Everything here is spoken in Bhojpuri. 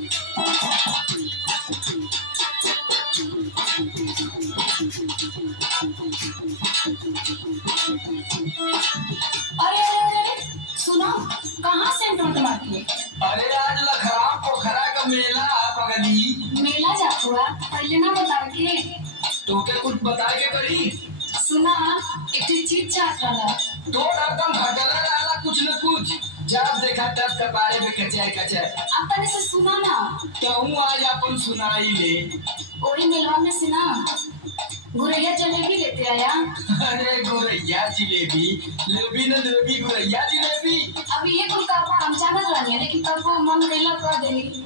अरे अरे अरे अरे, सुनो, कहाँ से ढूंढ मारती है? अरे आज लखरा पोखरा का मेला पगली। मेला जात हुआ पहले ना बता के। तो के कुछ बता के करी। सुना, एक चीज चाट रहा तो एकदम घटला रहला कुछ न कुछ। जब देखा तब कपारे में कचर कचर। अपने से सुना ना। कहूँ आज अपन सुनाई ले। वही मेलवा में से ना गुरैया जलेबी लेते आया। अरे गुरैया जिलेबी लेबी न लेबी गुरैया जिलेबी। अब ये कुल का हम जानत रहनी है, लेकिन तब वो मन कैला कर देनी।